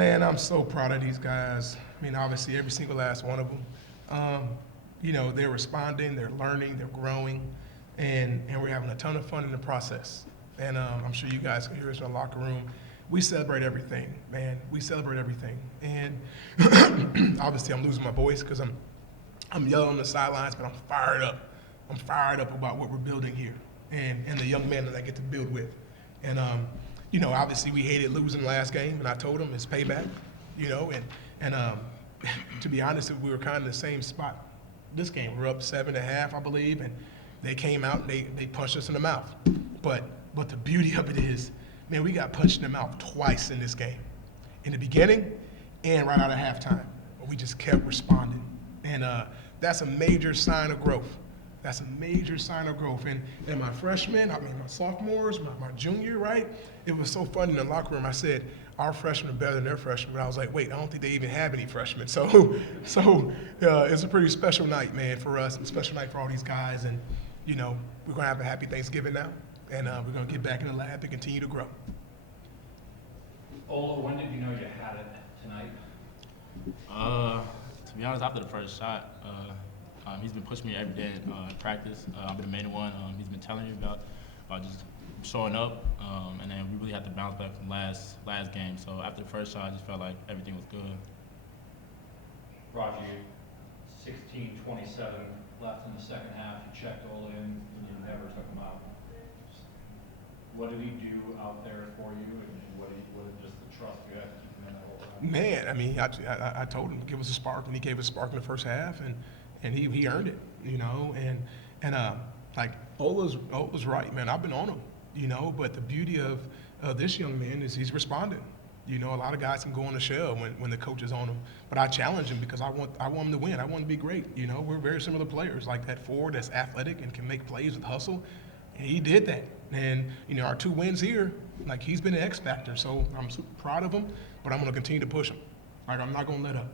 Man, I'm so proud of these guys. I mean, obviously, every single last one of them. They're responding, they're learning, they're growing, and we're having a ton of fun in the process. And I'm sure you guys can hear us in the locker room. We celebrate everything, man. We celebrate everything. And obviously, I'm losing my voice because I'm yelling on the sidelines, but I'm fired up. I'm fired up about what we're building here and the young men that I get to build with. And obviously we hated losing last game, and I told them it's payback. And to be honest, we were kind of in the same spot. This game, we're up 7.5, I believe, and they came out and they punched us in the mouth. But the beauty of it is, man, we got punched in the mouth twice in this game, in the beginning and right out of halftime. We just kept responding, and that's a major sign of growth. That's a major sign of growth. And my freshmen, my sophomores, my junior, right? It was so fun in the locker room. I said, our freshmen are better than their freshmen. But I was like, wait, I don't think they even have any freshmen. So it's a pretty special night, man, for us. A special night for all these guys. And, we're going to have a happy Thanksgiving now. And we're going to get back in the lab and continue to grow. Ola, when did you know you had it tonight? To be honest, after the first shot, he's been pushing me every day in practice. I've been the main one he's been telling me about just showing up, and then we really had to bounce back from last game. So after the first shot, I just felt like everything was good. Roger, 16:27 left in the second half. You checked Ola in, and you never took him out. What did he do out there for you, and what just the trust you had to keep him in that whole time? Man, I mean, I told him to give us a spark, and he gave us a spark in the first half, and he earned it, and like Ola's right, man. I've been on him, but the beauty of this young man is he's responding. A lot of guys can go on the shell when the coach is on them, but I challenge him because I want him to win. I want him to be great. We're very similar players, like that forward that's athletic and can make plays with hustle, and he did that. And our 2 wins here, like he's been an X factor. So I'm super proud of him, but I'm going to continue to push him. Like I'm not going to let up.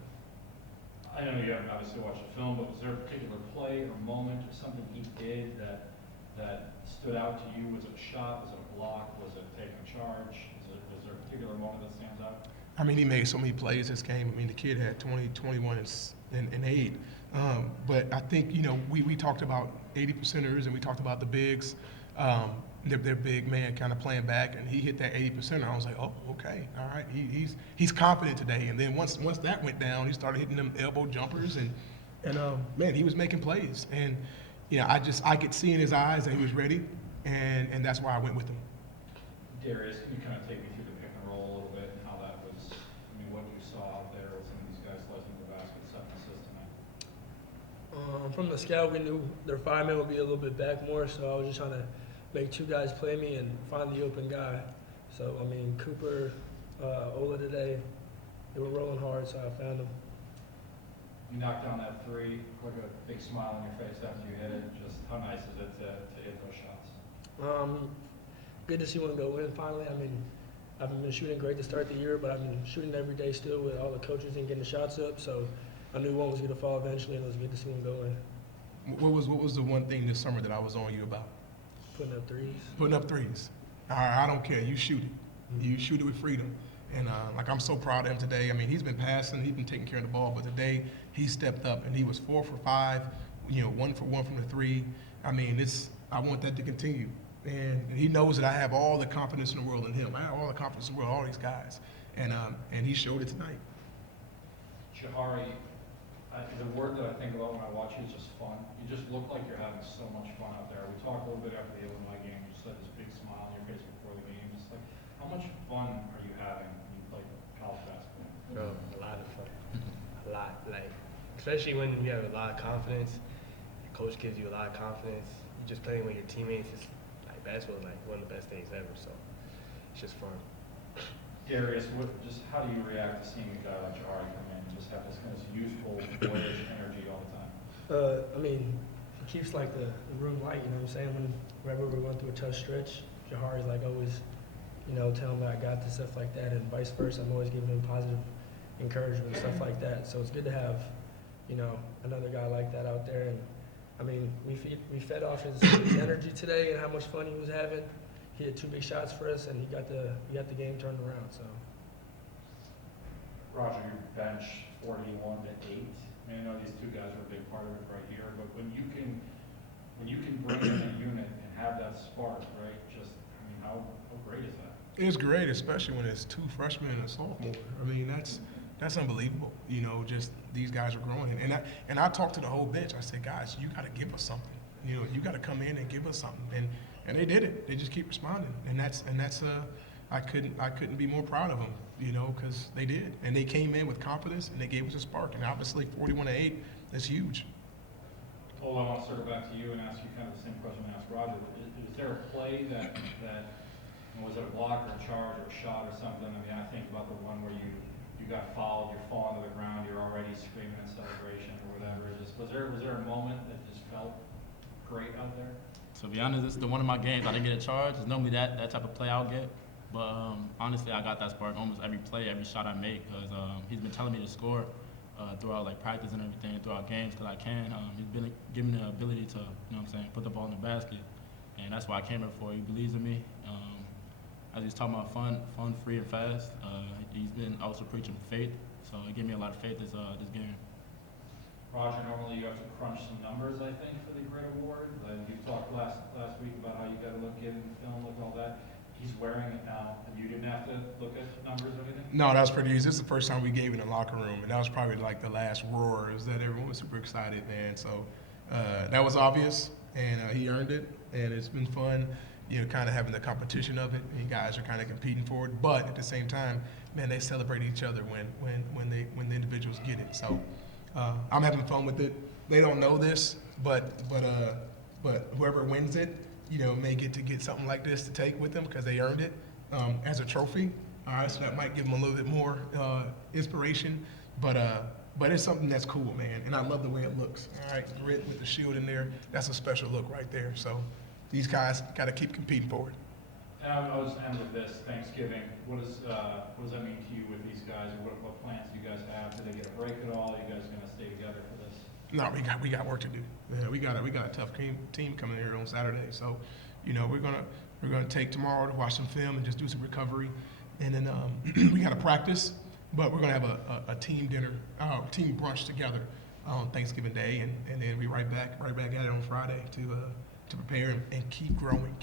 I know you haven't obviously watched the film, but was there a particular play or moment or something he did that stood out to you? Was it a shot? Was it a block? Was it taking a charge? Was there a particular moment that stands out? I mean, he made so many plays this game. I mean, the kid had 20, 21, and 8. But I think, we talked about 80%ers and we talked about the bigs. Their big man kind of playing back, and he hit that 80%. I was like, oh, okay, all right. He's confident today. And then once that went down, he started hitting them elbow jumpers, and man, he was making plays. And I could see in his eyes that he was ready, and that's why I went with him. Darius, can you kind of take me through the pick and roll a little bit and how that was? I mean, what you saw out there with some of these guys left in the basket, setting assists tonight. From the scout, we knew their 5-man would be a little bit back more, so I was just trying to make 2 guys play me and find the open guy. So, I mean, Cooper, Ola today, they were rolling hard, so I found them. You knocked down that 3, like a big smile on your face after you hit it. Just how nice is it to hit those shots? Good to see one go in finally. I mean, I haven't been shooting great to start the year, but I've been shooting every day still with all the coaches and getting the shots up. So I knew one was going to fall eventually, and it was good to see one go in. What was the one thing this summer that I was on you about? Putting up threes. Putting up threes. I don't care. You shoot it. Mm-hmm. You shoot it with freedom. And I'm so proud of him today. I mean, he's been passing, he's been taking care of the ball, but today he stepped up and he was 4 for 5. 1 for 1 from the 3. I mean, I want that to continue. And he knows that I have all the confidence in the world in him. I have all the confidence in the world, all these guys. And he showed it tonight. Jahari, the word that I think about when I watch you is just fun. You just look like you're having so much fun out there. We talked a little bit after the Illinois game. You just had this big smile on your face before the game. Just like, how much fun are you having when you play college basketball? Bro, a lot of fun. A lot. Like, especially when you have a lot of confidence. The coach gives you a lot of confidence. You just playing with your teammates. It's like basketball is like one of the best things ever. So it's just fun. Darius, how do you react to seeing a guy like Jahari come in and just have this kind of youthful, boyish energy all the time? I mean, he keeps like the room light, you know what I'm saying? Whenever we're going through a tough stretch, Jahari's like always, telling me I got this, stuff like that, and vice versa. I'm always giving him positive encouragement and stuff like that. So it's good to have, another guy like that out there. And I mean, we fed off his energy today and how much fun he was having. He had 2 big shots for us, and he got the game turned around. So. Roger, your bench 41 to 8. I mean, I know these two guys are a big part of it right here, but when you can bring in a unit and have that spark, right? Just, I mean, how great is that? It's great, especially when it's 2 freshmen and a sophomore. I mean, that's unbelievable. You know, just these guys are growing. And I talked to the whole bench. I said, guys, you got to give us something. You know, you got to come in and give us something. And they did it. They just keep responding. And that's I couldn't be more proud of them. You know, because they did. And they came in with confidence and they gave us a spark. And obviously, 41 to 8 is huge. Well, I want to circle back to you and ask you kind of the same question I asked Roger. Is there a play that was it a block or a charge or a shot or something? I mean, I think about the one where you got fouled, you're falling to the ground, you're already screaming in celebration or whatever. Was there a moment that just felt great out there? So to be honest, this is the one of my games I didn't get a charge. It's normally that type of play I'll get. But honestly, I got that spark almost every play, every shot I make, because he's been telling me to score throughout like practice and everything, throughout games, because I can. He's been giving me the ability to, you know what I'm saying, put the ball in the basket, and that's why I came here for. He believes in me. As he's talking about fun, free, and fast. He's been also preaching faith, so it gave me a lot of faith this game. Roger, normally you have to crunch some numbers, I think, for the grit award. You talked last week about how you got to look good in the film, look at all that. He's wearing it now, and you didn't have to look at numbers or anything? No, that was pretty easy. This is the first time we gave it in the locker room, and that was probably like the last roar, is that everyone was super excited, man. So that was obvious, and he earned it, and it's been fun, you know, kind of having the competition of it, and you guys are kind of competing for it. But at the same time, man, they celebrate each other when the individuals get it. So I'm having fun with it. They don't know this, but whoever wins it, you know, may get something like this to take with them because they earned it as a trophy. All right, so that might give them a little bit more inspiration, but it's something that's cool, man. And I love the way it looks. All right, grit with the shield in there, that's a special look right there. So these guys got to keep competing for it. And I'll just end with this: Thanksgiving. What does that mean to you with these guys, or what plans do you guys have? Do they get a break at all? Are you guys gonna stay together for this? No, we got work to do. Yeah, we got a tough team coming here on Saturday. So, you know, we're gonna take tomorrow to watch some film and just do some recovery, and then we got to practice. But we're gonna have a team dinner, team brunch together on Thanksgiving Day, and then we right back at it on Friday to prepare and keep growing.